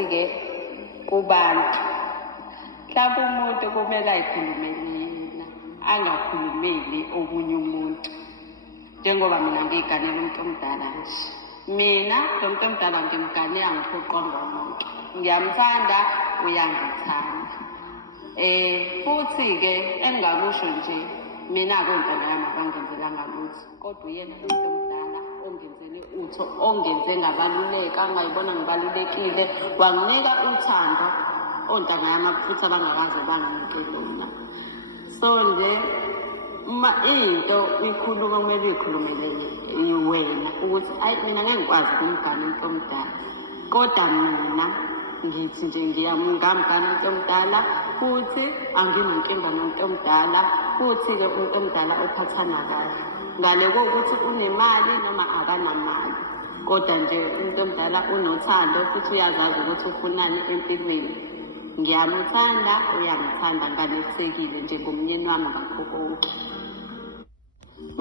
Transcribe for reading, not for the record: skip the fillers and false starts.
ukuthi-ke kubantu mhlawumbe umuntu kumele ayikhulumele yena angakhulumeli omunye umuntu. Njengoba mina ngiyiganela umuntu omdala nje, mina lo muntu omdala ngimgane angiphoqwanga umuntu, ngiyamthanda uyangithanda. Futhi-ke engingakusho nje mina akontanga yami akangenzelanga lutho, kodwa uyena lo muntu omdala ongenzele utho, ongenze ngabaluleka, angayibona ngibalulekile, wanginika uthando ontanga yami futhi abangakaze banginike lona. So nje uma into uyikhuluma kumele uyikhulumele wena ukuthi ayi mina ngeke ngikwazi ukumgana umuntu omdala, kodwa mina ngithi nje ngamgana umuntu omdala futhi anginankinga nomuntu omdala, futhi-ke umuntu omdala ophathana kahle ngale kokuthi unemali noma akanamali, kodwa nje umuntu omdala unothando futhi uyazazi ukuthi ufunani empilweni. Ngiyamuthanda, uyangithanda, nganelisekile njengomnyeni wami ngakho konke.